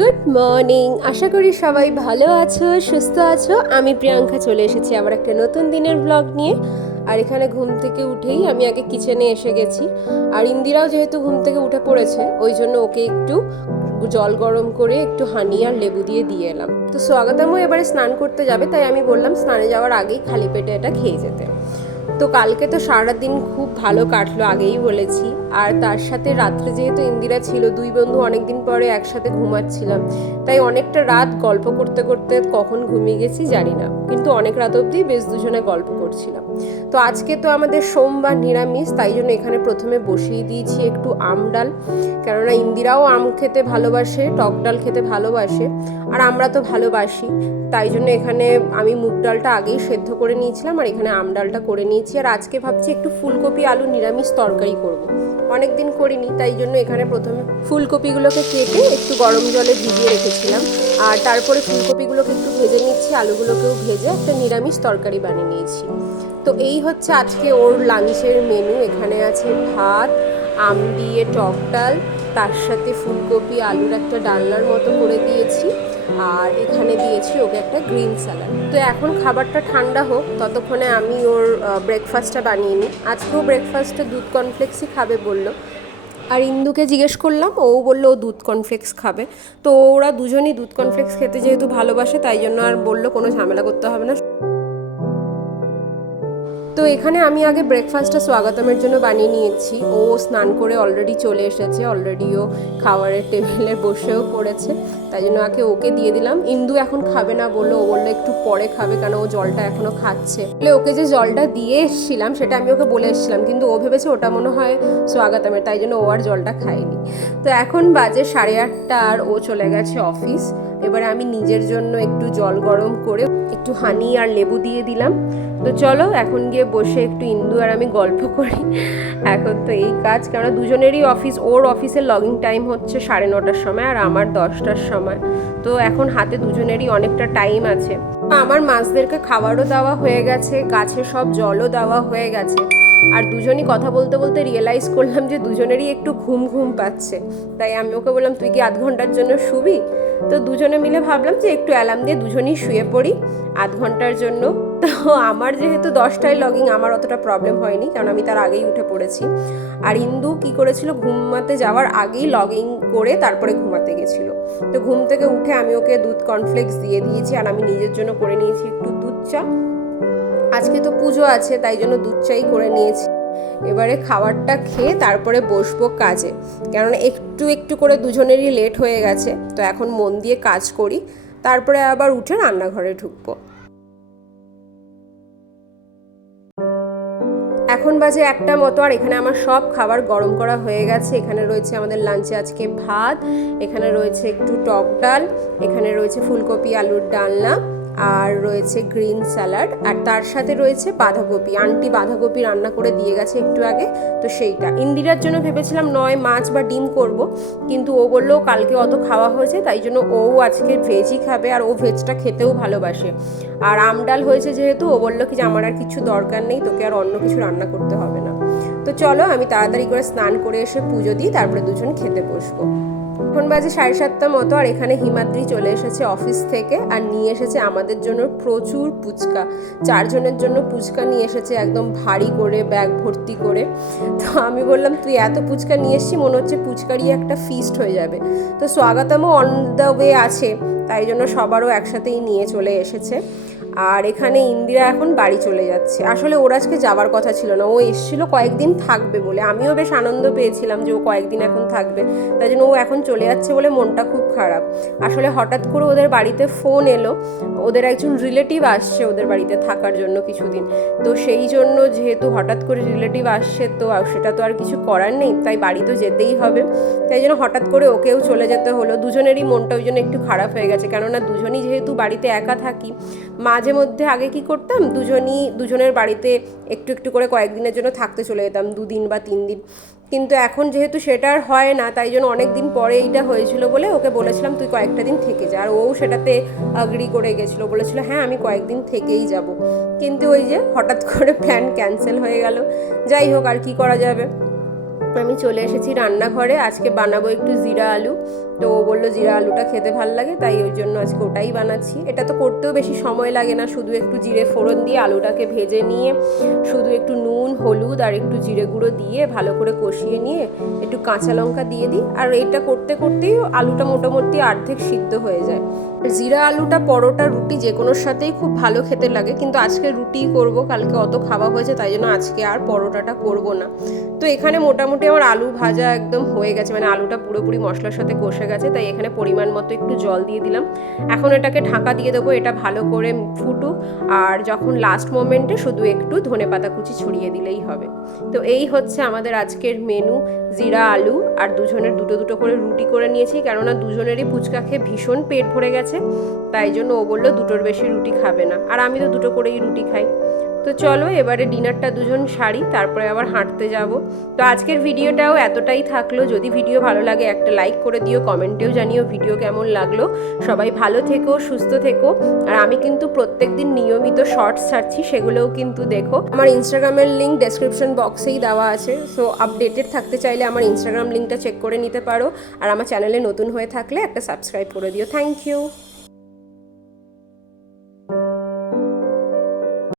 Good morning, আশা করি সবাই ভালো আছো, সুস্থ আছো। আমি প্রিয়াঙ্কা চলে এসেছি আবার একটা নতুন দিনের ব্লগ নিয়ে। আর এখানে ঘুম থেকে উঠেই আমি আগে কিচেনে এসে গেছি। আর ইন্দিরাও যেহেতু ঘুম থেকে উঠে পড়েছে, ওই জন্য ওকে একটু জল গরম করে একটু হানি আর লেবু দিয়ে এলাম। তো স্বাগতমও এবারে স্নান করতে যাবে, তাই আমি বললাম স্নানে যাওয়ার আগেই খালি পেটে এটা খেয়ে যেতে। তো কালকে তো সারাদিন খুব ভালো কাটলো, আগেই বলেছি। আর তার সাথে রাত্রে যেহেতু ইন্দিরা ছিল, দুই বন্ধু অনেকদিন পরে একসাথে ঘুমাচ্ছিলাম, তাই অনেকটা রাত গল্প করতে করতে কখন ঘুমিয়ে গেছি জানি না, কিন্তু অনেক রাত অবধি বেশ দুজনে গল্প করছিলাম। তো আজকে তো আমাদের সোমবার নিরামিষ, তাই জন্য এখানে প্রথমে বসিয়ে দিয়েছি একটু আম ডাল, কেননা ইন্দিরাও আম খেতে ভালোবাসে, টক ডাল খেতে ভালোবাসে, আর আমরা তো ভালোবাসি। তাই জন্য এখানে আমি মুগ ডালটা আগেই সেদ্ধ করে নিয়েছিলাম, আর এখানে আম ডালটা করে নিয়েছি। আর আজকে ভাবছি একটু ফুলকপি আলু নিরামিষ তরকারি করব। অনেক দিন করিনি, তাই জন্য এখানে প্রথমে ফুলকপিগুলোকে কেটে একটু গরম জলে ভিজিয়ে রেখেছিলাম, আর তারপরে ফুলকপিগুলোকে একটু ভেজে নিচ্ছি, আলুগুলোকেও ভেজে একটা নিরামিষ তরকারি বানিয়ে নিয়েছি। তো এই হচ্ছে আজকে ওর লাঞ্চের মেনু। এখানে আছে ভাত, আম দিয়ে টক ডাল, তার সাথে ফুলকপি আলুর একটা ডালনার মতো করে দিয়েছি, আর এখানে দিয়েছি ওকে একটা গ্রিন স্যালাড। তো এখন খাবারটা ঠান্ডা হোক, ততক্ষণে আমি ওর ব্রেকফাস্টটা বানিয়ে নিই। আজকেও ব্রেকফাস্টে দুধ কর্নফ্লেক্সই খাবে বললো। আর ইন্দুকে জিজ্ঞেস করলাম, ও বললো ও দুধ কর্নফ্লেক্স খাবে। তো ওরা দুজনই দুধ কর্নফ্লেক্স খেতে যেহেতু ভালোবাসে, তাই জন্য আর বললো কোনো ঝামেলা করতে হবে না। তো এখানে আমি আগে ব্রেকফাস্টটা স্বাগতমের জন্য বানিয়ে নিয়েছি। ও স্নান করে অলরেডি চলে এসেছে, অলরেডিও খাবারের টেবিলে বসেও পড়েছে, তাই জন্য ওকে দিয়ে দিলাম। ইন্দু এখন খাবে না বললো, ও বললো একটু পরে খাবে, কারণ ও জলটা এখনও খাচ্ছে। ওকে যে জলটা দিয়ে এসেছিলাম সেটা আমি ওকে বলে এসেছিলাম, কিন্তু ও ভেবেছে ওটা মনে হয় স্বাগতমের, তাই জন্য ও আর জলটা খায়নি। তো এখন বাজে 8:30 আর ও চলে গেছে অফিস। এবারে আমি নিজের জন্য একটু জল গরম করে একটু হানি আর লেবু দিয়ে দিলাম। তো চলো এখন গিয়ে বসে একটু ইন্দু আর আমি গল্প করি। এখন তো এই কাজ, কেননা দুজনেরই অফিস, ওর অফিসের লগিং টাইম হচ্ছে 9:30টার সময় আর আমার 10টার সময়। তো এখন হাতে দুজনেরই অনেকটা টাইম আছে। আমার মাছদেরকে খাবারও দেওয়া হয়ে গেছে, গাছে সব জলও দেওয়া হয়ে গেছে। আর দুজনই কথা বলতে বলতে রিয়েলাইজ করলাম যে দুজনেরই একটু ঘুম ঘুম পাচ্ছে। তাই আমি ওকে বললাম, তুই কি 0.5 ঘন্টার জন্য শুবি? তো দুজনে মিলে ভাবলাম যে একটু অ্যালার্ম দিয়ে দুজনেই শুয়ে পড়ি 0.5 ঘন্টার জন্য। তো আমার যেহেতু 10টায় লগিং, আমার অতটা প্রবলেম হয়নি, কারণ আমি তার আগেই উঠে পড়েছি। আর ইন্দু কি করেছিল, ঘুমাতে যাওয়ার আগেই লগিং করে তারপরে ঘুমাতে গেছিলো। তো ঘুম থেকে উঠে আমি ওকে দুধ কর্নফ্লেক্স দিয়ে দিয়েছি, আর আমি নিজের জন্য করে নিয়েছি একটু দুধ চা। আজকে তো পুজো আছে, তাই জন্য দুধ চাই করে নিয়েছি। এবারে খাবারটা খেয়ে তারপরে বসবো কাজে, কারণ একটু একটু করে দুজনেরই লেট হয়ে গেছে। তো এখন মন দিয়ে কাজ করি, তারপরে আবার উঠে রান্নাঘরে ঢুকবো। এখন বাজে 1টা মতো, আর এখানে আমার সব খাবার গরম করা হয়ে গেছে। এখানে রয়েছে আমাদের লাঞ্চে আজকে ভাত, এখানে রয়েছে একটু টক ডাল, এখানে রয়েছে ফুলকপি আলুর ডালনা, আর রয়েছে গ্রিন স্যালাড, আর তার সাথে রয়েছে বাঁধাকপি। আন্টি বাঁধাকপি রান্না করে দিয়ে গেছে একটু আগে, তো সেইটা। ইন্দিরার জন্য ভেবেছিলাম নয় মাছ বা ডিম করব, কিন্তু ও বললো কালকে অত খাওয়া হয়েছে, তাই জন্য ও আজকে ভেজই খাবে, আর ও ভেজটা খেতেও ভালোবাসে। আর আম ডাল হয়েছে যেহেতু, ও বললো কি যে আমার আর কিছু দরকার নেই, তোকে আর অন্য কিছু রান্না করতে হবে না। তো চলো আমি তাড়াতাড়ি করে স্নান করে এসে পুজো দিই, তারপরে দুজন খেতে বসবো। এখন বাজে 7:30 মতো, আর এখানে হিমাদ্রি চলে এসেছে অফিস থেকে, আর নিয়ে এসেছে আমাদের জন্য প্রচুর ফুচকা। 4 জনের জন্য ফুচকা নিয়ে এসেছে, একদম ভারী করে ব্যাগ ভর্তি করে। তো আমি বললাম, তুই এত ফুচকা নিয়ে এসেছি, মনে হচ্ছে ফুচকারই একটা ফিস্ট হয়ে যাবে। তো স্বাগতমও অন দ্য ওয়ে আছে, তাই জন্য সবারও একসাথেই নিয়ে চলে এসেছে। আর এখানে ইন্দিরা এখন বাড়ি চলে যাচ্ছে। আসলে ওর আজকে যাওয়ার কথা ছিল না, ও এসেছিল কয়েকদিন থাকবে বলে। আমিও বেশ আনন্দ পেয়েছিলাম যে ও কয়েকদিন এখন থাকবে, তাই জন্য ও এখন চলে যাচ্ছে বলে মনটা খুব খারাপ। আসলে হঠাৎ করে ওদের বাড়িতে ফোন এলো, ওদের একজন রিলেটিভ আসছে ওদের বাড়িতে থাকার জন্য কিছুদিন। তো সেই জন্য যেহেতু হঠাৎ করে রিলেটিভ আসছে, তো সেটা তো আর কিছু করার নেই, তাই বাড়ি তো যেতেই হবে। তাই জন্য হঠাৎ করে ওকেও চলে যেতে হলো। দুজনেরই মনটা ওই জন্য একটু খারাপ হয়ে গেছে, কেননা দুজনই যেহেতু বাড়িতে একা থাকি। মাঝে মধ্যে আগে কি করতাম, দুজনের বাড়িতে একটু একটু করে কয়েকদিনের জন্য থাকতে চলে যেতাম, 2 দিন বা 3 দিন। কিন্তু এখন যেহেতু সেটা আর হয় না, তাই জন্য অনেক দিন পরে এইটা হয়েছিল বলে ওকে বলেছিলাম তুই কয়েকটা দিন থেকে যা, আর ও সেটাতে অ্যাগ্রি করে গেছিলো, বলেছিল হ্যাঁ আমি কয়েকদিন থেকেই যাব। কিন্তু ওই যে হঠাৎ করে প্ল্যান ক্যান্সেল হয়ে গেল। যাই হোক, আর কি করা যাবে। আমি চলে এসেছি রান্নাঘরে। আজকে বানাবো একটু জিরা আলু। তো ও বললো জিরা আলুটা খেতে ভালো লাগে, তাই ওই জন্য আজকে ওটাই বানাচ্ছি। এটা তো করতেও বেশি সময় লাগে না, শুধু একটু জিরে ফোড়ন দিয়ে আলুটাকে ভেজে নিয়ে শুধু একটু নুন, হলুদ আর একটু জিরে গুঁড়ো দিয়ে ভালো করে কষিয়ে নিয়ে একটু কাঁচা লঙ্কা দিয়ে দিই। আর এটা করতে করতেই আলুটা মোটামুটি অর্ধেক সিদ্ধ হয়ে যায়। জিরা আলুটা পরোটা, রুটি যে কোনোর সাথেই খুব ভালো খেতে লাগে, কিন্তু আজকে রুটিই করব, কালকে অত খাওয়া হয়েছে তাই জন্য আজকে আর পরোটাটা করব না। তো এখানে মোটামুটি আমার আলু ভাজা একদম হয়ে গেছে, মানে আলুটা পুরোপুরি মশলার সাথে কষে গেছে, তাই এখানে পরিমাণ মতো একটু জল দিয়ে দিলাম। এখন এটাকে ঢাকা দিয়ে দেবো, এটা ভালো করে ফুটুক। আর যখন লাস্ট মোমেন্টে শুধু একটু ধনেপাতা কুচি ছড়িয়ে দিলেই হবে। তো এই হচ্ছে আমাদের আজকের মেনু, জিরা আলু। আর দুজনের দুটো দুটো করে রুটি করে নিয়েছি, কেননা দুজনেরই ফুচকা খেয়ে ভীষণ পেট ভরে গেছে, তাই জন্য ও বললো দুটোর বেশি রুটি খাবে না, আর আমি তো দুটো করেই রুটি খাই। তো চলো এবারে ডিনারটা দুজন সারি, তারপরে আবার হাঁটতে যাব। তো আজকের ভিডিওটাও এতটাই থাকলো। যদি ভিডিও ভালো লাগে একটা লাইক করে দিও, কমেন্টেও জানিও ভিডিও কেমন লাগলো। সবাই ভালো থেকো, সুস্থ থেকো। আর আমি কিন্তু প্রত্যেকদিন নিয়মিত শর্টস ছাড়ছি, সেগুলোও কিন্তু দেখো। আমার ইনস্টাগ্রামের লিঙ্ক ডেসক্রিপশন বক্সেই দেওয়া আছে, সো আপডেটেড থাকতে চাইলে আমার ইনস্টাগ্রাম লিঙ্কটা চেক করে নিতে পারো। আর আমার চ্যানেলে নতুন হয়ে থাকলে একটা সাবস্ক্রাইব করে দিও। Thank you.